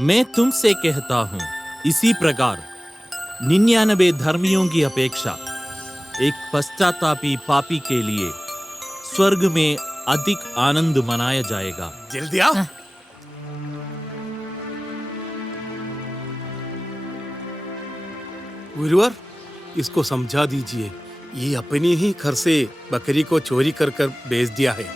मैं तुमसे कहता हूं, इसी प्रकार 99 धर्मियों की अपेक्षा एक पश्चातापी पापी के लिए स्वर्ग में अधिक आनंद मनाया जाएगा। जल्दी आओ। गुरुवर, इसको समझा दीजिए, ये अपनी ही घर से बकरी को चोरी कर कर बेच दिया है।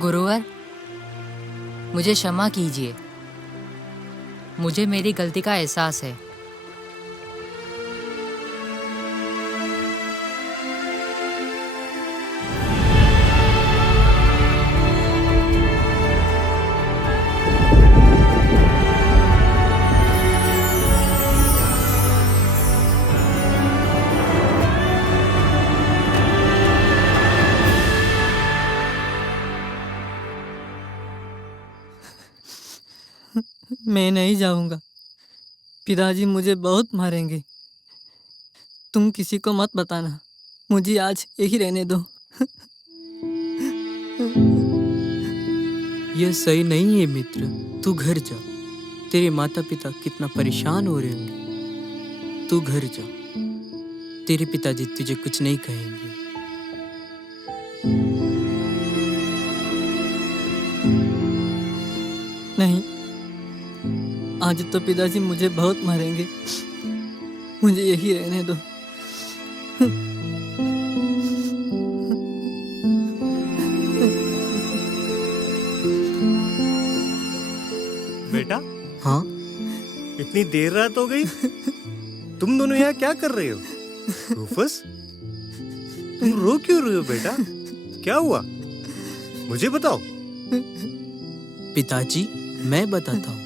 गुरुवर, मुझे क्षमा कीजिए। मुझे मेरी गलती का एहसास है। मैं नहीं जाऊंगा। पिताजी मुझे बहुत मारेंगे। तुम किसी को मत बताना। मुझे आज यही रहने दो। यह सही नहीं है मित्र, तू घर जा। तेरे माता पिता कितना परेशान हो रहे होंगे। तू घर जा, तेरे पिताजी तुझे कुछ नहीं कहेंगे। नहीं, आज तो पिताजी मुझे बहुत मारेंगे। मुझे यही रहने दो। बेटा, हाँ? इतनी देर रात हो गई, तुम दोनों यहाँ क्या कर रहे हो? रूफस, तुम रो क्यों रहे हो बेटा? क्या हुआ? मुझे बताओ। पिताजी, मैं बताता हूँ।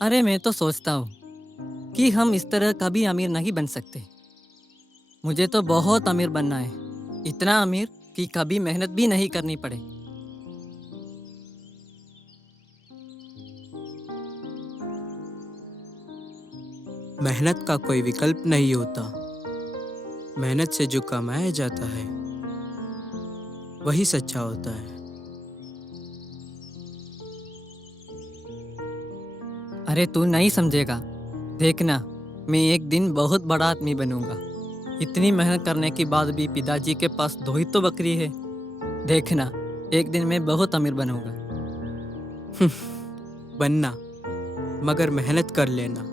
अरे मैं तो सोचता हूँ कि हम इस तरह कभी अमीर नहीं बन सकते। मुझे तो बहुत अमीर बनना है, इतना अमीर कि कभी मेहनत भी नहीं करनी पड़े। मेहनत का कोई विकल्प नहीं होता। मेहनत से जो कमाया जाता है वही सच्चा होता है। अरे तू नहीं समझेगा। देखना, मैं एक दिन बहुत बड़ा आदमी बनूंगा। इतनी मेहनत करने के बाद भी पिताजी के पास 2 ही तो बकरी है। देखना, एक दिन मैं बहुत अमीर बनूंगा। बनना, मगर मेहनत कर लेना।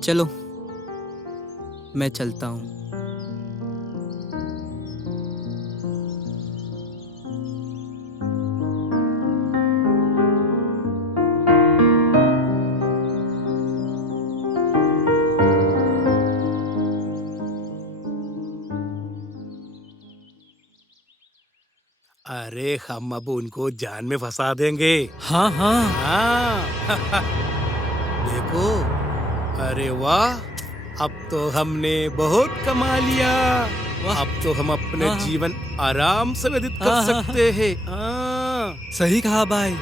चलो, मैं चलता हूँ। अरे हम अब उनको जान में फंसा देंगे। हाँ हाँ। हाँ। देखो, अरे वाह, अब तो हमने बहुत कमा लिया। अब तो हम अपने हाँ। जीवन आराम से व्यतीत कर हाँ। सकते हैं। हाँ। सही कहा भाई।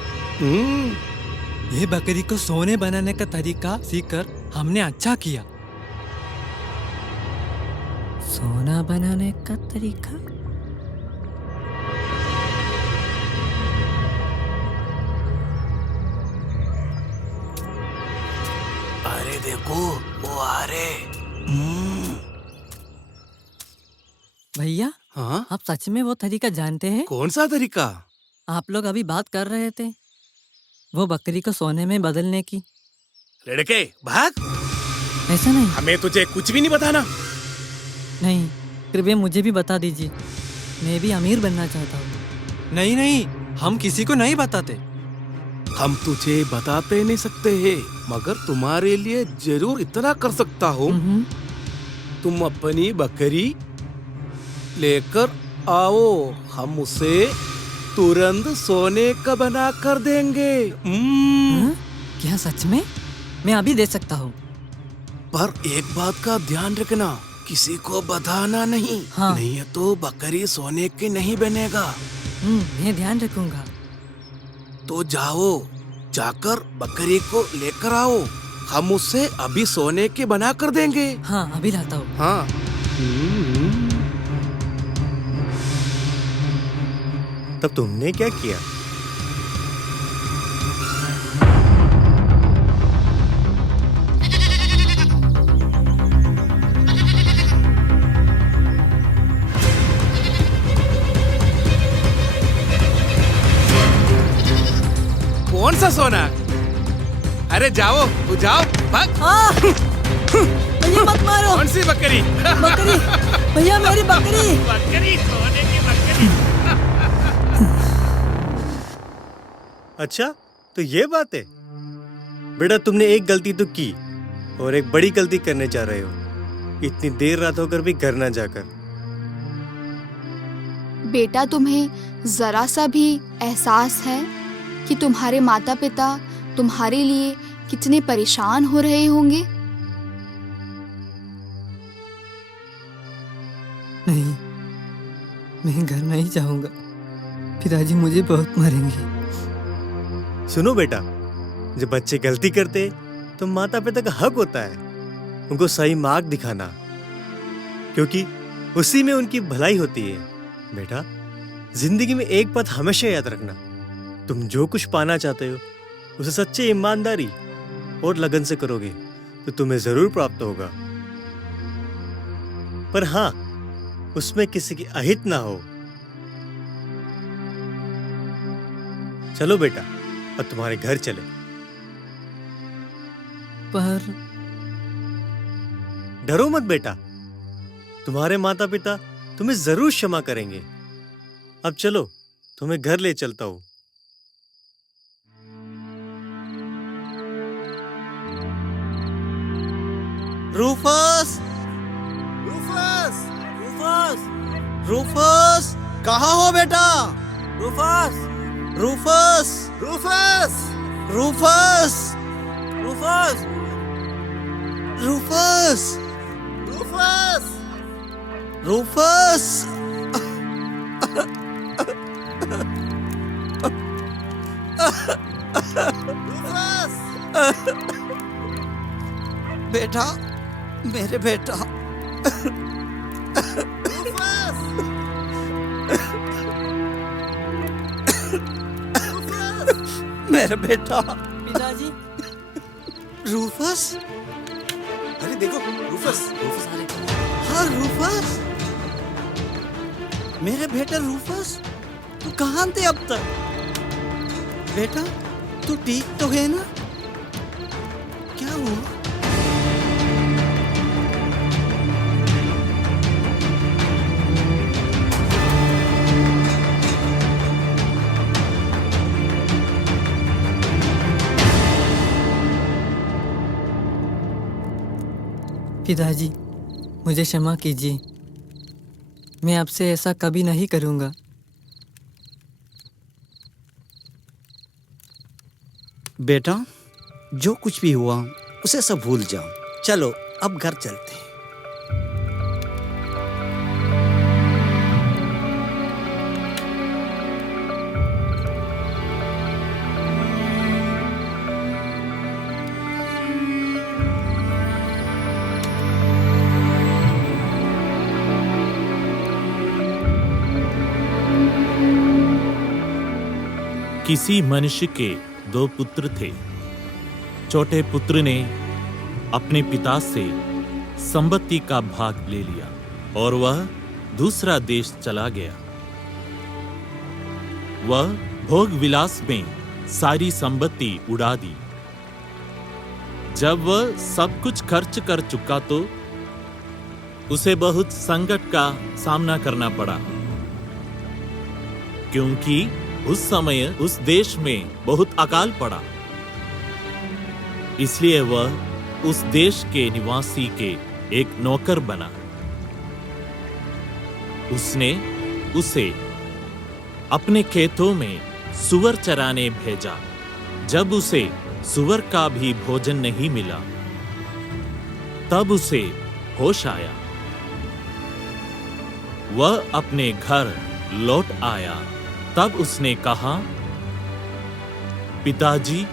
हम्म। ये बकरी को सोने बनाने का तरीका सीखकर हमने अच्छा किया। सोना बनाने का तरीका? अरे देखो, वो आ रहे। भैया, हाँ? आप सच में वो तरीका जानते हैं? कौन सा तरीका? आप लोग अभी बात कर रहे थे वो बकरी को सोने में बदलने की। लड़के, भाग। ऐसा नहीं। हमें तुझे कुछ भी नहीं बताना। नहीं, कृपया मुझे भी बता दीजिए। मैं भी अमीर बनना चाहता हूँ। नहीं नहीं, हम किसी को नहीं बताते। हम तुझे बताते नहीं सकते हैं, मगर तुम्हारे लिए जरूर इतना कर सकता हूँ। तुम अपनी बकरी लेकर आओ, हम उसे तुरंत सोने का बना कर देंगे। क्या सच में? मैं अभी दे सकता हूँ। पर एक बात का ध्यान रखना, किसी को बताना नहीं। हाँ। नहीं तो बकरी सोने की नहीं बनेगा। मैं ध्यान रखूंगा। तो जाओ, जाकर बकरी को लेकर आओ, हम उसे अभी सोने के बना कर देंगे। हाँ, अभी लाता हूँ। हाँ। तब तुमने क्या किया? कौन सा सोना? अरे जाओ, तू जाओ, भाग। भैया मत मारो। कौन सी बकरी? बकरी भैया, मेरी बकरी। बकरी, सोने की बकरी। अच्छा, तो ये बात है। बेटा, तुमने एक गलती तो की और एक बड़ी गलती करने जा रहे हो, इतनी देर रात होकर भी घर ना जाकर। बेटा, तुम्हें जरा सा भी एहसास है कि तुम्हारे माता पिता तुम्हारे लिए कितने परेशान हो रहे होंगे? नहीं, मैं घर नहीं जाऊंगा। पिताजी मुझे बहुत मारेंगे। सुनो बेटा, जब बच्चे गलती करते तो माता पिता का हक होता है उनको सही मार्ग दिखाना, क्योंकि उसी में उनकी भलाई होती है। बेटा, जिंदगी में एक बात हमेशा याद रखना, तुम जो कुछ पाना चाहते हो उसे सच्ची ईमानदारी और लगन से करोगे तो तुम्हें जरूर प्राप्त होगा। पर हाँ, उसमें किसी की अहित ना हो। चलो बेटा, अब तुम्हारे घर चले। पर डरो मत बेटा, तुम्हारे माता पिता तुम्हें जरूर क्षमा करेंगे। अब चलो, तुम्हें घर ले चलता हूं। रूफस, रूफस, रूफस, रूफस, कहाँ हो बेटा? Rufus, Rufus, Rufus, Rufus, Rufus, Rufus, Rufus, Rufus. बेटा, मेरे बेटा। मेरे बेटा। पिताजी। रूफस, अरे देखो, रूफस, रूफस आ रहे। हाँ रूफस, मेरे बेटा रूफस, तू कहाँ थे अब तक? बेटा, तू ठीक तो है ना? क्या हुआ? पिताजी, मुझे क्षमा कीजिए। मैं आपसे ऐसा कभी नहीं करूँगा। बेटा, जो कुछ भी हुआ उसे सब भूल जाओ। चलो, अब घर चलते हैं। किसी मनुष्य के 2 पुत्र थे। छोटे पुत्र ने अपने पिता से संपत्ति का भाग ले लिया और वह दूसरा देश चला गया। वह भोग विलास में सारी संपत्ति उड़ा दी। जब वह सब कुछ खर्च कर चुका तो उसे बहुत संकट का सामना करना पड़ा, क्योंकि उस समय उस देश में बहुत अकाल पड़ा, इसलिए वह उस देश के निवासी के एक नौकर बना। उसने उसे अपने खेतों में सुअर चराने भेजा। जब उसे सुअर का भी भोजन नहीं मिला, तब उसे होश आया। वह अपने घर लौट आया। तब उसने कहा, पिताजी,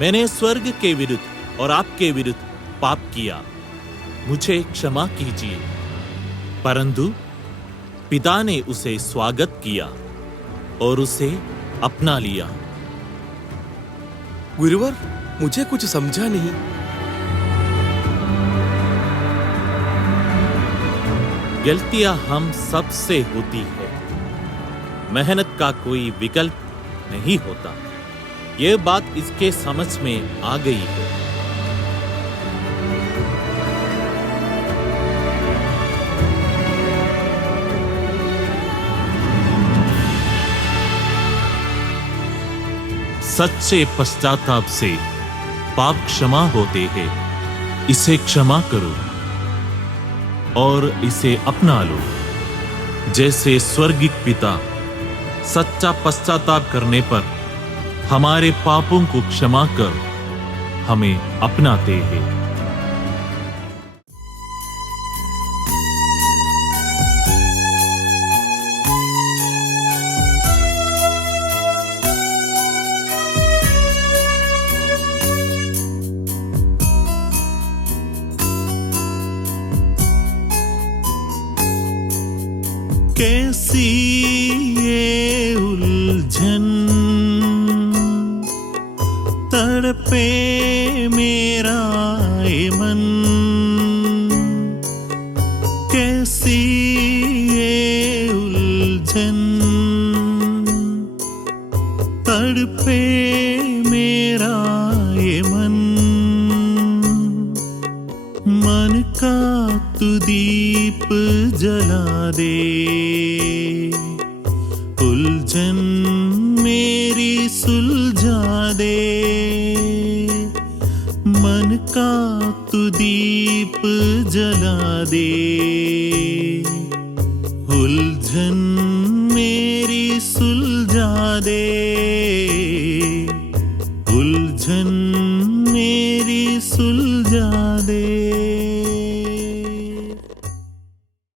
मैंने स्वर्ग के विरुद्ध और आपके विरुद्ध पाप किया, मुझे क्षमा कीजिए। परंतु पिता ने उसे स्वागत किया और उसे अपना लिया। गुरुवर, मुझे कुछ समझा नहीं। गलतियां हम सबसे होती है। मेहनत का कोई विकल्प नहीं होता। यह बात इसके समझ में आ गई है। सच्चे पश्चाताप से पाप क्षमा होते हैं। इसे क्षमा करो और इसे अपना लो। जैसे स्वर्गिक पिता सच्चा पश्चाताप करने पर हमारे पापों को क्षमा कर हमें अपनाते हैं। कैसी ये उलझन तड़पे मेरा ये मन, कैसी ये उलझन तड़पे मेरा ये मन। मन का तू दीप जला दे, उलझन मेरी सुलझा दे। मन का तू दीप जला दे, उलझन मेरी सुलझा दे। उलझन मेरी सुलझा दे।